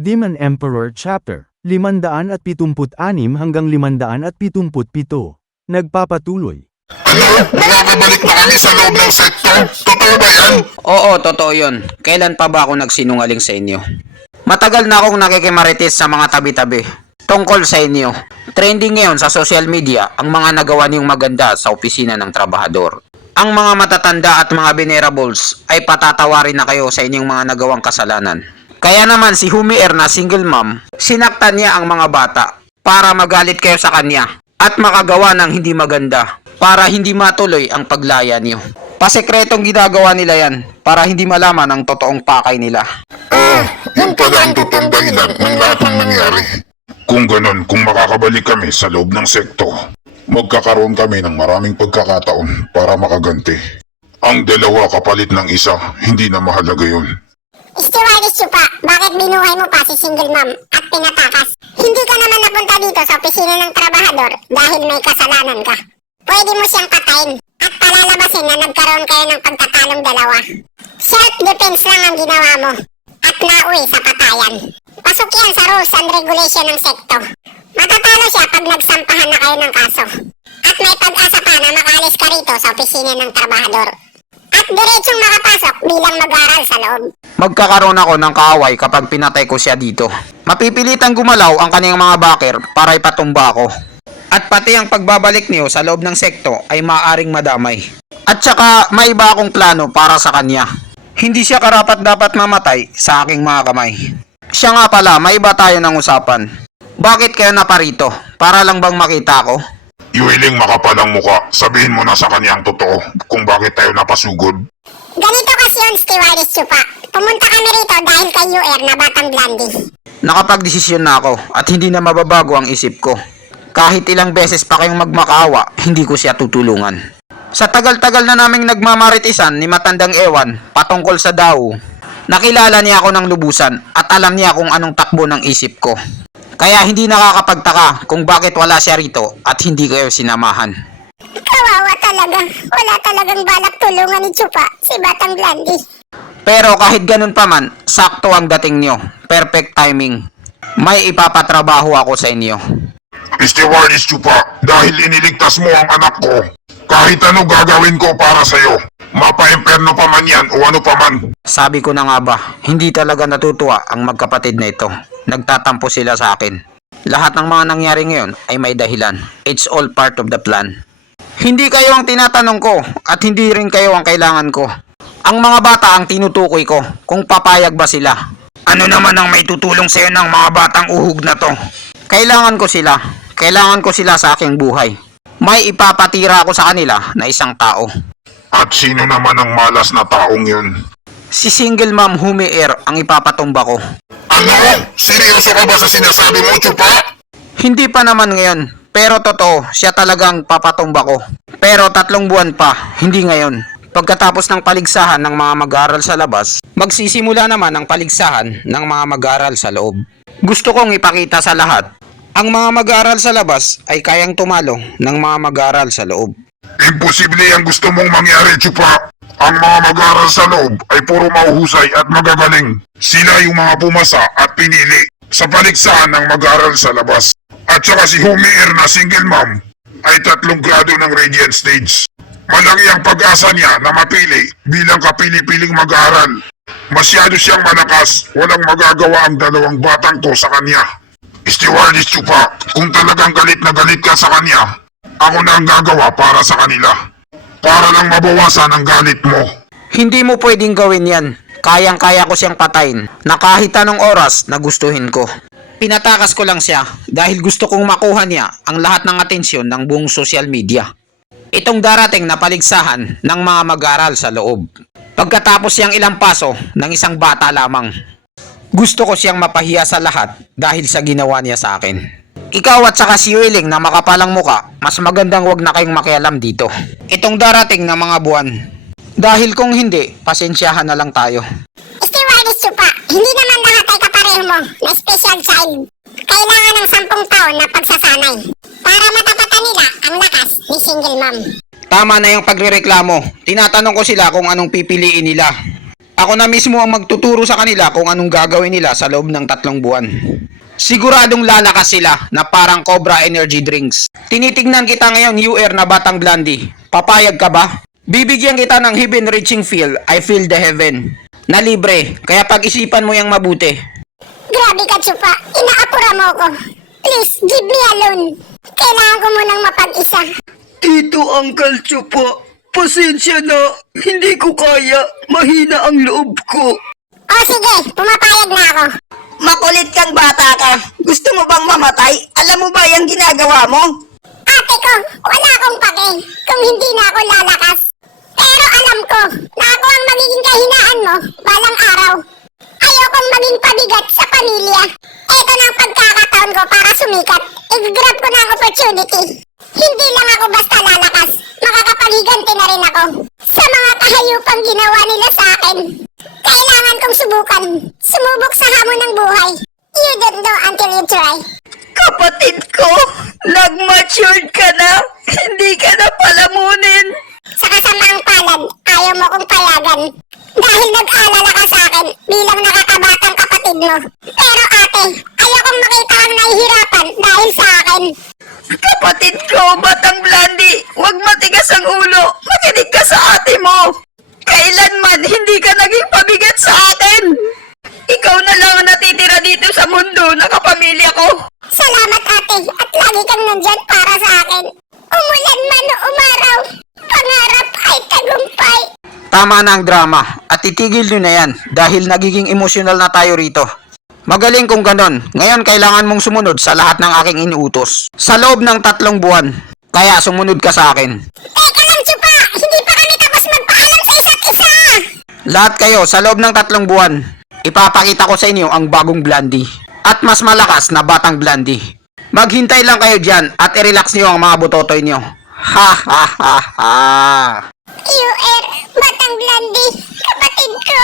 Demon Emperor Chapter 576 hanggang 577. Nagpapatuloy. Ano? Makakabalik na kami sa loob ng sektor? Totoo ba yan? Oo, totoo yun. Kailan pa ba ako nagsinungaling sa inyo? Matagal na akong nakikimarites sa mga tabi-tabi. Tungkol sa inyo. Trending ngayon sa social media ang mga nagawa niyong maganda sa opisina ng trabahador. Ang mga matatanda at mga venerables ay patatawarin na kayo sa inyong mga nagawang kasalanan. Kaya naman si Humier na single mom, sinaktan niya ang mga bata para magalit kayo sa kanya at makagawa ng hindi maganda para hindi matuloy ang paglaya niyo. Pasekretong ginagawa nila yan para hindi malaman ang totoong pakay nila. Yun pala ang totoong dahilan ng lahat ng nangyari. Kung ganon, kung makakabalik kami sa loob ng sekto, magkakaroon kami ng maraming pagkakataon para makaganti. Ang dalawa kapalit ng isa, hindi na mahalaga yun. Stewardess Chupa, bakit binuhay mo pa si single mom at pinatakas? Hindi ka naman napunta dito sa opisina ng trabahador dahil may kasalanan ka. Pwede mo siyang patayin at palalabasin na nagkaroon kayo ng pagtatalong dalawa. Self-defense lang ang ginawa mo at nauwi sa patayan. Pasok yan sa rules and regulation ng sekto. Matatalo siya pag nagsampahan na kayo ng kaso. At may pag-asa pa na makaalis ka rito sa opisina ng trabahador. At diretsong makapasok bilang mag-aral sa loob. Magkakaroon ako ng kaaway kapag pinatay ko siya dito. Mapipilitang gumalaw ang kaniyang mga backer para ipatumba ako. At pati ang pagbabalik niyo sa loob ng sekto ay maaaring madamay. At saka may iba akong plano para sa kanya. Hindi siya karapat-dapat mamatay sa aking mga kamay. Siya nga pala, may iba tayo ng usapan. Bakit kayo naparito? Para lang bang makita ko? Yuiling makapal ang muka, sabihin mo na sa kanya ang totoo kung bakit tayo napasugod. Ganito kasi yun, Stewardess Chupa. Pumunta kami rito dahil kay UR na batang Blondie. Nakapagdesisyon na ako at hindi na mababago ang isip ko. Kahit ilang beses pa kayong magmakaawa, hindi ko siya tutulungan. Sa tagal-tagal na naming nagmamaritisan ni Matandang Ewan patungkol sa Dao, nakilala niya ako ng lubusan at alam niya kung anong takbo ng isip ko. Kaya hindi nakakapagtaka kung bakit wala siya rito at hindi kayo sinamahan. Kawawa talaga. Wala talagang balak tulungan ni Chupa, si batang Blondie. Pero kahit ganun pa man, sakto ang dating niyo. Perfect timing. May ipapatrabaho ako sa inyo. Stewardess Chupa, dahil iniligtas mo ang anak ko, kahit ano gagawin ko para sa'yo. Mapa-imperno pa man yan o ano pa man. Sabi ko na nga ba, hindi talaga natutuwa ang magkapatid na ito. Nagtatampo sila sa akin. Lahat ng mga nangyari ngayon ay may dahilan. It's all part of the plan. Hindi kayo ang tinatanong ko at hindi rin kayo ang kailangan ko. Ang mga bata ang tinutukoy ko kung papayag ba sila. Ano naman ang may tutulong sa'yo ng mga batang uhug na to? Kailangan ko sila. Kailangan ko sila sa aking buhay. May ipapatira ako sa kanila na isang tao. At sino naman ang malas na taong yun? Si single mom Humier ang ipapatumba ko. Ano? Seryoso ka ba sa sinasabi mo, Chupa? Hindi pa naman ngayon, pero totoo, siya talagang papatumba ko. Pero 3 buwan pa, hindi ngayon. Pagkatapos ng paligsahan ng mga mag-aaral sa labas, magsisimula naman ang paligsahan ng mga mag-aaral sa loob. Gusto kong ipakita sa lahat, ang mga mag-aaral sa labas ay kayang tumalo ng mga mag-aaral sa loob. Imposible ang gusto mong mangyari, Chupa. Ang mga mag-aral sa loob ay puro mahuhusay at magagaling. Sila yung mga pumasa at pinili sa paligsahan ng mag-aral sa labas. At saka si Humier na single mom ay 3 grado ng Radiant Stage. Malaki ang pag-asa niya na mapili bilang kapili-piling mag-aaral. Masyado siyang malakas, walang magagawa ang 2 batang ko sa kanya. Stewardess Chupa, kung talagang galit na galit ka sa kanya, ako na ang gagawa para sa kanila. Para lang mabawasan ang galit mo. Hindi mo pwedeng gawin yan. Kayang-kaya ko siyang patayin na kahit anong oras na gustuhin ko. Pinatakas ko lang siya dahil gusto kong makuha niya ang lahat ng atensyon ng buong social media. Itong darating na paligsahan ng mga mag-aaral sa loob. Pagkatapos siyang ilang paso ng isang bata lamang. Gusto ko siyang mapahiya sa lahat dahil sa ginawa niya sa akin. Ikaw at saka si Willing na makapalang muka, mas magandang wag na kayong makialam dito. Itong darating na mga buwan. Dahil kung hindi, pasensyahan na lang tayo. Stewardess Chupa, hindi naman lahat ay kapareho mo na special child. Kailangan ng 10 taon na pagsasanay para matapatan nila ang lakas ni single mom. Tama na yung pagrereklamo. Tinatanong ko sila kung anong pipiliin nila. Ako na mismo ang magtuturo sa kanila kung anong gagawin nila sa loob ng 3 buwan. Siguradong lalakas sila na parang Cobra Energy Drinks. Tinitignan kita ngayon, UR na batang Blandy. Papayag ka ba? Bibigyan kita ng heaven-reaching feel, I feel the heaven. Na libre, kaya pag-isipan mo yang mabuti. Grabe ka, Chupa. Inaapura mo ko. Please, give me a loan. Kailangan ko munang mapag-isa. Tito Uncle Chupa, pasensya na. Hindi ko kaya. Mahina ang loob ko. O sige, pumapayag na ako. Makulit kang bata ka. Gusto mo bang mamatay? Alam mo ba yung ginagawa mo? Ate ko, wala akong pake kung hindi na ako lalakas. Pero alam ko na ako ang magiging kahinaan mo balang araw. Ayokong maging pabigat sa pamilya. Ito na ang pagkakataon ko para sumikat. I-grab ko na ang opportunity. Hindi lang ako basta lalakas. Makakapaghiganti na rin ako sa mga kahayupang ginawa nila sa akin. Kailangan kong subukan. Sumubok sa hamon ng buhay. You don't know until you try. Kapatid ko, nag-matured ka na. Hindi ka na palamunin. Sa kasamaang palad, ayaw mo kong payagan. Dahil nag-alala ka sa akin bilang nakakabatang kapatid mo. Pero ate, ayokong makita kang nahihirapan dahil sa akin. Kapatid ko, Batang Blandy, huwag matigas ang ulo. Makinig ka sa ate mo. Kailanman hindi ka naging pabigat sa akin. Ikaw na lang ang natitira dito sa mundo na kapamilya ko. Salamat ate at lagi kang nandyan para sa akin. Umulan man o umaraw, pangarap ay tagumpay. Tama na ang drama at titigil nyo na yan dahil nagiging emosyonal na tayo rito. Magaling kung ganon. Ngayon kailangan mong sumunod sa lahat ng aking inuutos. Sa loob ng 3 buwan. Kaya sumunod ka sa akin. Teka lang, Chupa! Hindi pa kami tapos magpaalam sa isa't isa! Lahat kayo sa loob ng 3 buwan. Ipapakita ko sa inyo ang bagong Blandy. At mas malakas na batang Blandy. Maghintay lang kayo dyan at i-relax nyo ang mga butotoy nyo. Ha ha ha ha. UR, Batang Blandy, kapatid ko.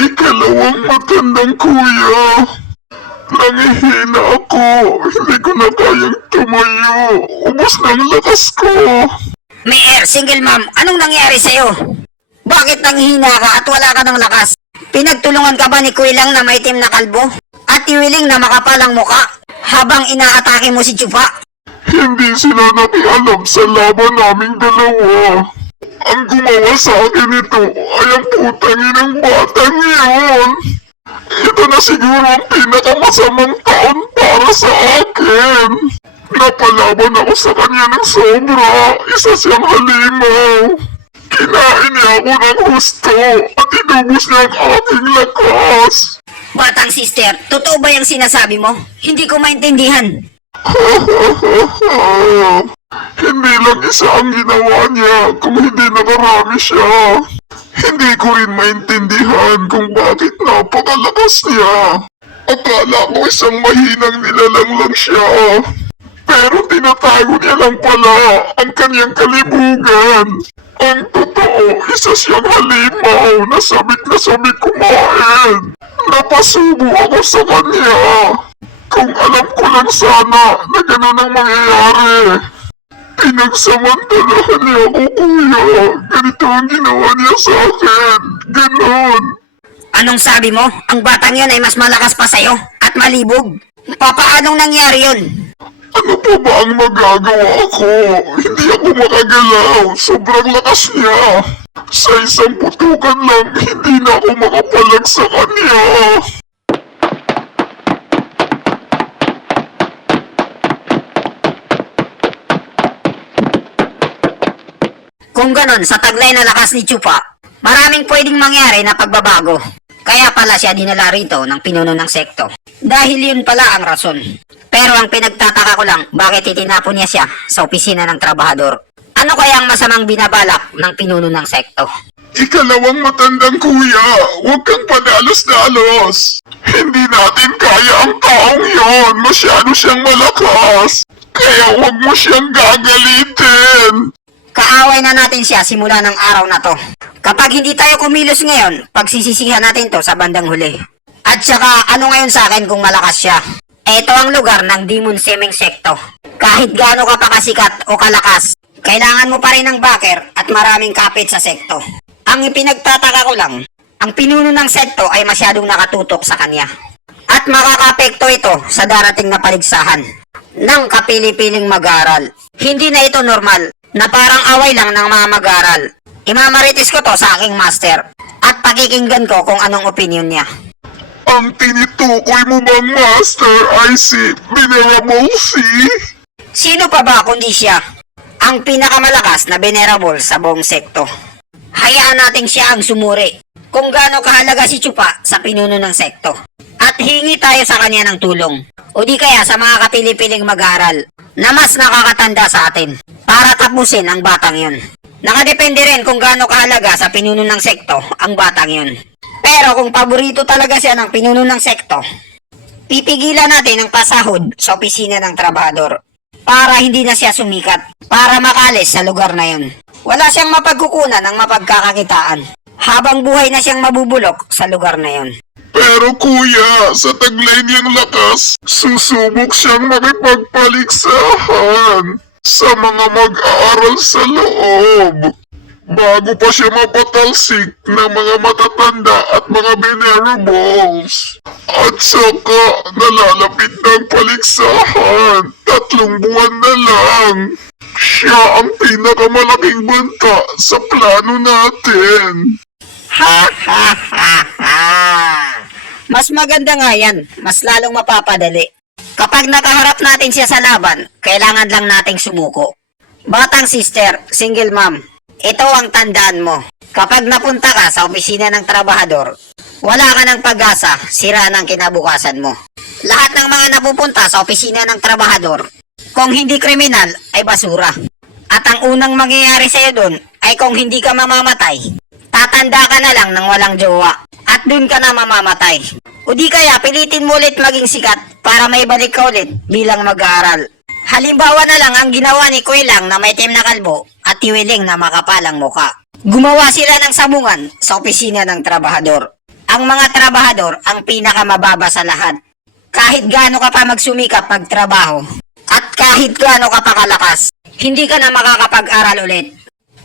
Ikalawang matandang kuya. Nangihina ako. Hindi ko na kayang tumayo. Ubos na ang lakas ko. Mayor, single mom, anong nangyari sa'yo? Bakit nanghihina ka at wala ka ng lakas? Pinagtulungan ka ba ni Kuilang na may itim na kalbo? At Iwiling na makapalang muka? Habang inaatake mo si Chupa? Hindi sila nakialam sa laban naming dalawa. Ang gumawa sa akin ito ay ang putangin ng batang iyon. Ito na siguro ang pinakamasamang taon para sa akin. Napalaban ako sa kanya ng sobra. Isa siyang halimaw. Kinain niya ako ng gusto at inubos niya ang aking lakas. Batang sister, totoo ba yung sinasabi mo? Hindi ko maintindihan. Hindi lang isa ang ginawa niya kung hindi nakarami siya. Hindi ko rin maintindihan kung bakit napakalakas niya. Akala ko isang mahinang nilalang lang siya. Pero tinatago niya lang pala ang kanyang kalibugan. Ang totoo, isa siyang halimaw na sabik kumain. Napasubo ako sa kanya. Kung alam ko lang sana na gano'n ang mangyayari. Pinagsamantalahan niya ako, kuya. Ganito ang ginawa niya sa akin. Ganon. Anong sabi mo? Ang batang yun ay mas malakas pa sa'yo at malibog. Papaanong nangyari yun? Ano pa ba ang magagawa ko? Hindi ako makagalaw. Sobrang lakas niya. Sa isang putukan lang, hindi na ako makapalag sa kanya. Kung ganon, sa taglay na lakas ni Chupa, maraming pwedeng mangyari na pagbabago. Kaya pala siya dinala rito ng pinuno ng sekto. Dahil yun pala ang rason. Pero ang pinagtataka ko lang, bakit itinapon niya siya sa opisina ng trabahador? Ano kaya ang masamang binabalak ng pinuno ng sekto? Ikalawang matandang kuya, huwag kang padalos-dalos. Hindi natin kaya ang taong yon. Masyado siyang malakas. Kaya huwag mo siyang gagalitin. Kaaway na natin siya simula ng araw na to. Kapag hindi tayo kumilos ngayon, pagsisisihan natin to sa bandang huli. At saka, ano ngayon sa akin kung malakas siya? Ito ang lugar ng Demon Seming Sekto. Kahit gaano ka pa kasikat o kalakas, kailangan mo pa rin ng backer at maraming kapit sa sekto. Ang ipinagtataka ko lang, ang pinuno ng sekto ay masyadong nakatutok sa kanya. At makakapekto ito sa darating na paligsahan ng kapili-piling mag-aral. Hindi na ito normal na parang away lang ng mga mag-aral. Imamarites ko to sa aking master at pakikinggan ko kung anong opinion niya. Ang tinitukoy mo bang master ay si Venerable C? Sino pa ba kundi siya? Ang pinakamalakas na venerable sa buong sekto. Hayaan natin siya ang sumuri kung gaano kahalaga si Chupa sa pinuno ng sekto. At hingi tayo sa kanya ng tulong. O di kaya sa mga kapili-piling mag-aral na mas nakakatanda sa atin para tapusin ang batang yun. Nakadepende rin kung gaano kahalaga sa pinuno ng sekto ang batang yun. Pero kung paborito talaga siya ng pinuno ng sekto, pipigilan natin ang pasahod sa opisina ng trabahador para hindi na siya sumikat, para makalis sa lugar na yun. Wala siyang mapagkukunan ng mapagkakakitaan habang buhay na siyang mabubulok sa lugar na yun. Pero kuya, sa taglay niyang lakas, susubok siyang makipagpaligsahan sa mga mag-aaral sa loob. Bago pa siya mapatalsik ng mga matatanda at mga venerables. At saka nalalapit ng paligsahan, 3 buwan na lang. Siya ang pinakamalaking banta sa plano natin. Ha ha ha ha! Mas maganda nga yan, mas lalong mapapadali. Kapag nakaharap natin siya sa laban, kailangan lang nating sumuko. Batang sister, single mom, ito ang tandaan mo. Kapag napunta ka sa opisina ng trabahador, wala ka ng pag-asa, sira ng kinabukasan mo. Lahat ng mga napupunta sa opisina ng trabahador, kung hindi kriminal, ay basura. At ang unang mangyayari sa'yo dun, ay kung hindi ka mamamatay, tatanda ka na lang ng walang jowa, at dun ka na mamamatay. O di kaya pilitin mo ulit maging sikat para may balik ka ulit bilang mag-aaral. Halimbawa na lang ang ginawa ni Kuelang na may itim na kalbo at Tiwiling na makapalang muka. Gumawa sila ng sabungan sa opisina ng trabahador. Ang mga trabahador ang pinakamababa sa lahat. Kahit gaano ka pa magsumikap magtrabaho at kahit gaano ka pa kalakas, hindi ka na makakapag-aral ulit.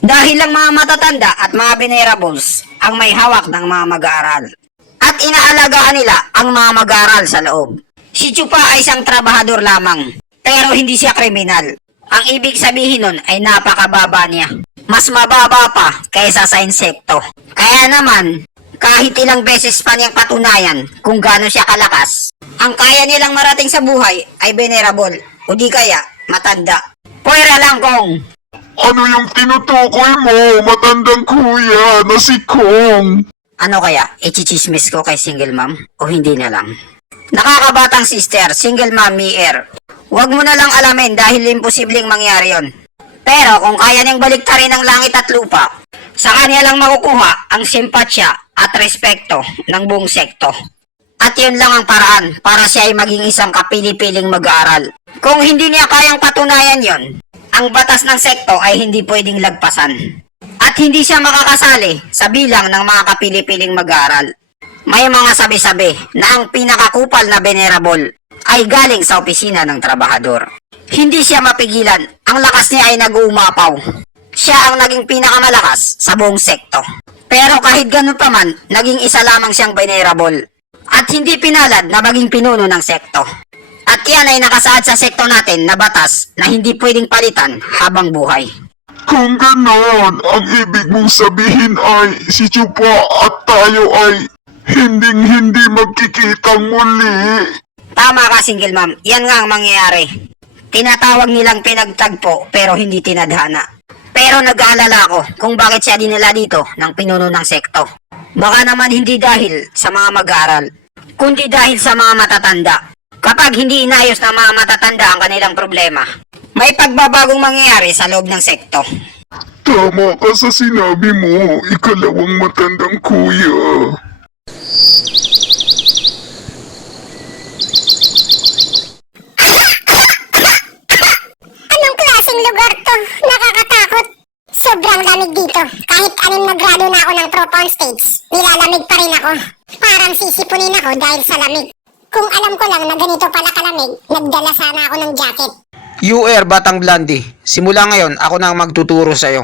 Dahil lang mga matatanda at mga venerables ang may hawak ng mga mag-aaral. At inaalagaan nila ang mga mag-aaral sa loob. Si Chupa ay isang trabahador lamang, pero hindi siya kriminal. Ang ibig sabihin nun ay napakababa niya. Mas mababa pa kaysa sa insekto. Kaya naman, kahit ilang beses pa niyang patunayan kung gaano siya kalakas, ang kaya nilang marating sa buhay ay venerable o di kaya matanda. Puwera lang kong! Ano yung tinutukoy mo, matandang kuya na si Kong? Ano kaya, ichichismis ko kay single mom o hindi na lang? Nakakabatang sister, single mom Mier. Huwag mo na lang alamin dahil imposibleng mangyari yon. Pero kung kaya niyang baliktarin ang langit at lupa, sa kanya lang makukuha ang simpatsya at respekto ng buong sekto. At yun lang ang paraan para siya ay maging isang kapili-piling mag-aaral. Kung hindi niya kayang patunayan yon, ang batas ng sekto ay hindi pwedeng lagpasan. At hindi siya makakasali sa bilang ng mga kapili-piling mag-aaral. May mga sabi-sabi na ang pinakakupal na venerable ay galing sa opisina ng trabahador. Hindi siya mapigilan, ang lakas niya ay nag-uumapaw. Siya ang naging pinakamalakas sa buong sekto. Pero kahit ganun pa man, naging isa lamang siyang venerable. At hindi pinalad na maging pinuno ng sekto. At yan ay nakasaad sa sekto natin na batas na hindi pwedeng palitan habang buhay. Kung ganon, ang ibig mong sabihin ay si Chupa at tayo ay hinding-hindi magkikitang muli. Tama ka, single mom. Yan nga ang mangyayari. Tinatawag nilang pinagtagpo pero hindi tinadhana. Pero nag-aalala ako kung bakit siya dinala dito ng pinuno ng sekto. Baka naman hindi dahil sa mga mag-aaral, kundi dahil sa mga matatanda. Kapag hindi inayos ng mga matatanda ang kanilang problema, may pagbabagong mangyayari sa loob ng sekto. Tama ka sa sinabi mo, ikalawang matandang kuya. Anong klaseng lugar to? Nakakatakot. Sobrang lamig dito. Kahit 6 na grado na ako ng tropa on stage, nilalamig pa rin ako. Parang sisipunin ako dahil sa lamig. Kung alam ko lang na ganito pala kalamig, nagdala sana ako ng jacket. UR Batang Blandy, simula ngayon ako na ang magtuturo sa'yo.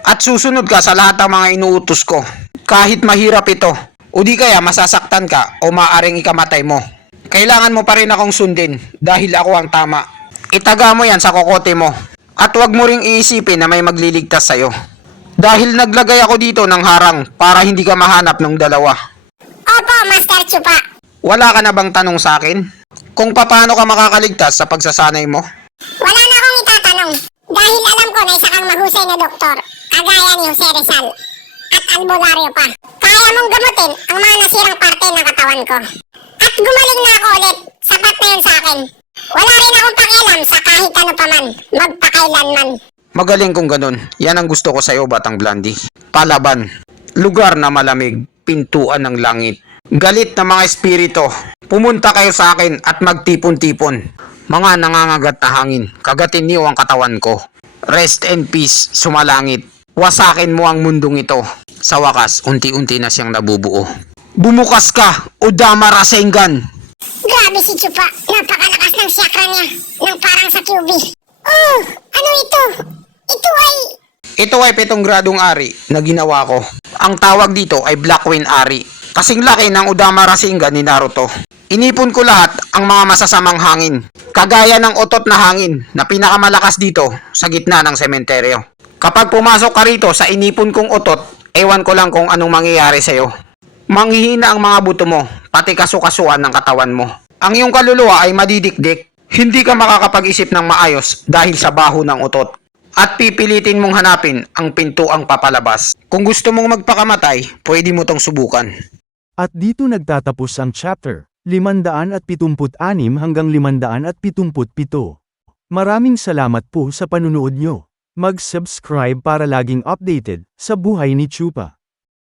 At susunod ka sa lahat ng mga inuutos ko. Kahit mahirap ito, o di kaya masasaktan ka o maaring ikamatay mo. Kailangan mo pa rin akong sundin dahil ako ang tama. Itaga mo yan sa kokote mo. At huwag mo ring iisipin na may magliligtas sa'yo. Dahil naglagay ako dito ng harang para hindi ka mahanap ng dalawa. Opo, Master Chupa. Wala ka na bang tanong sa akin? Kung paano ka makakaligtas sa pagsasanay mo? Wala na akong itatanong. Dahil alam ko na isa kang mahusay na doktor. Kagaya ni Jose Rizal. At albularyo pa. Kaya mong gamutin ang mga nasirang parte ng katawan ko. At gumaling na ako ulit. Sapat na yun sa akin. Wala rin akong pakialam sa kahit ano pa man. Magpakailanman. Magaling kung ganun. Yan ang gusto ko sa'yo, Batang Blandy. Palaban. Lugar na malamig. Pintuan ng langit. Galit na mga espiritu. Pumunta kayo sa akin at magtipon-tipon. Mga nangangagat na hangin. Kagatin niyo ang katawan ko. Rest and peace, sumalangit. Wasakin mo ang mundong ito. Sa wakas, unti-unti na siyang nabubuo. Bumukas ka, Udama Rasengan! Grabe si Chupa. Napakalakas ng chakra niya. Nang parang sa QB. Oh, ano ito? Ito ay... Ito ay 7 gradong ari na ginawa ko. Ang tawag dito ay Black Wind Ari. Kasing laki ng Udama Rasengan ni Naruto. Inipon ko lahat ang mga masasamang hangin. Kagaya ng otot na hangin na pinakamalakas dito sa gitna ng sementeryo. Kapag pumasok ka rito sa inipon kong otot, ewan ko lang kung anong mangyayari sa'yo. Manghihina ang mga buto mo, pati kasukasuan ng katawan mo. Ang iyong kaluluwa ay madidikdik. Hindi ka makakapag-isip ng maayos dahil sa baho ng utot. At pipilitin mong hanapin ang pintuang papalabas. Kung gusto mong magpakamatay, pwede mo tong subukan. At dito nagtatapos ang chapter 576 hanggang 577. Maraming salamat po sa panunood nyo. Mag-subscribe para laging updated sa buhay ni Chupa.